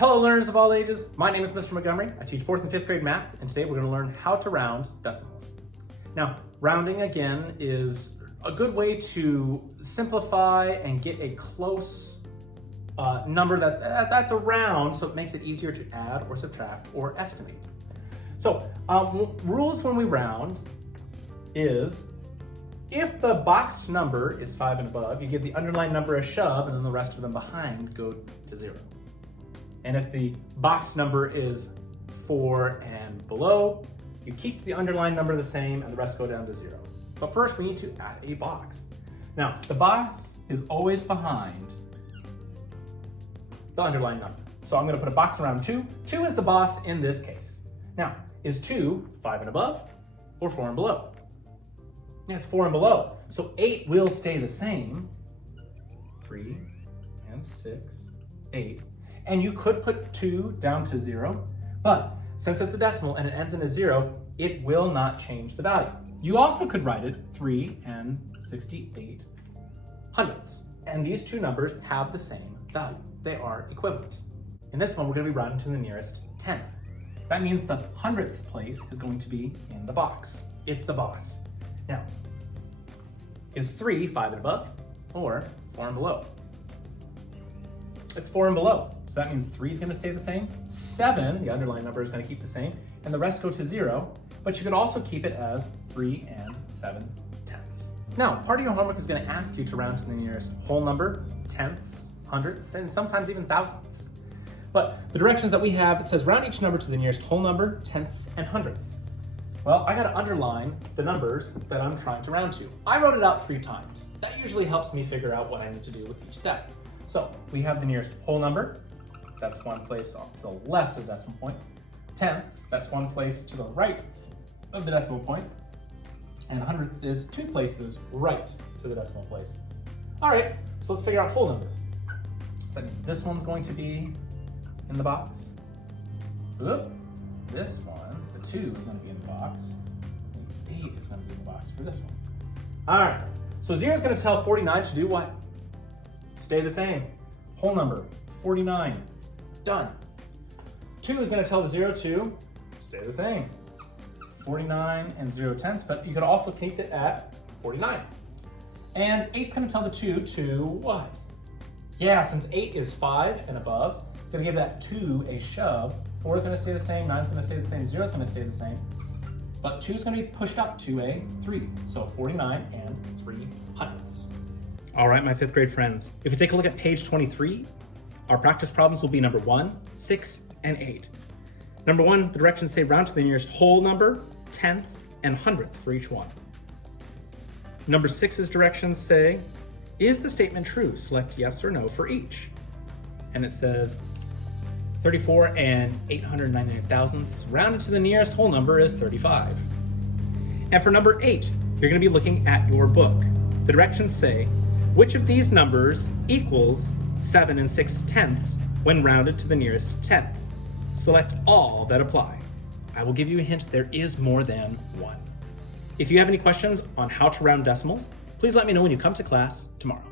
Hello learners of all ages, my name is Mr. Montgomery. I teach 4th and 5th grade math, and today we're going to learn how to round decimals. Now, rounding again is a good way to simplify and get a close number that's around, so it makes it easier to add or subtract or estimate. So rules when we round is if the boxed number is 5 and above, you give the underlying number a shove and then the rest of them behind go to 0. And if the boxed number is 4 and below, you keep the underlying number the same and the rest go down to 0. But first we need to add a box. Now, the box is always behind the underlying number. So I'm going to put a box around 2. 2 is the boss in this case. Now, is 2 5 and above or 4 and below? Yeah, it's 4 and below. So 8 will stay the same. 3 and 6, 8. And you could put 2 down to 0, but since it's a decimal and it ends in a 0, it will not change the value. You also could write it 3 and 68 hundredths. And these two numbers have the same value. They are equivalent. In this one, we're going to be rounding to the nearest tenth. That means the hundredths place is going to be in the box. It's the boss. Now, is 3 5 and above or 4 and below? It's 4 and below. So that means 3 is going to stay the same. 7, the underlying number, is going to keep the same. And the rest go to 0. But you could also keep it as 3 and 7 tenths. Now, part of your homework is going to ask you to round to the nearest whole number, tenths, hundredths, and sometimes even thousandths. But the directions that we have, it says round each number to the nearest whole number, tenths, and hundredths. Well, I got to underline the numbers that I'm trying to round to. I wrote it out 3 times. That usually helps me figure out what I need to do with each step. So we have the nearest whole number. That's one place off to the left of the decimal point. Tenths, that's one place to the right of the decimal point. And hundredths is 2 places right to the decimal place. All right, so let's figure out whole number. That means this one's going to be in the box. Oop. This one, the 2 is going to be in the box. And 8 is going to be in the box for this one. All right, so 0 is going to tell 49 to do what? Stay the same. Whole number, 49. Done. 2 is going to tell the 0 to stay the same. 49 and 0 tenths, but you could also keep it at 49. And 8 is going to tell the 2 to what? Yeah, since 8 is 5 and above, it's going to give that 2 a shove. 4 is going to stay the same, 9 is going to stay the same, 0 is going to stay the same. But 2 is going to be pushed up to a 3. So 49 and 3 hundredths. All right, my 5th grade friends, if you take a look at page 23, our practice problems will be number 1, 6, and 8. Number 1, the directions say round to the nearest whole number, tenth, and hundredth for each one. Number 6's directions say, is the statement true? Select yes or no for each. And it says 34 and 899 thousandths rounded to the nearest whole number is 35. And for number 8, you're going to be looking at your book. The directions say, which of these numbers equals 7 and 6 tenths when rounded to the nearest tenth? Select all that apply. I will give you a hint, there is more than one. If you have any questions on how to round decimals, please let me know when you come to class tomorrow.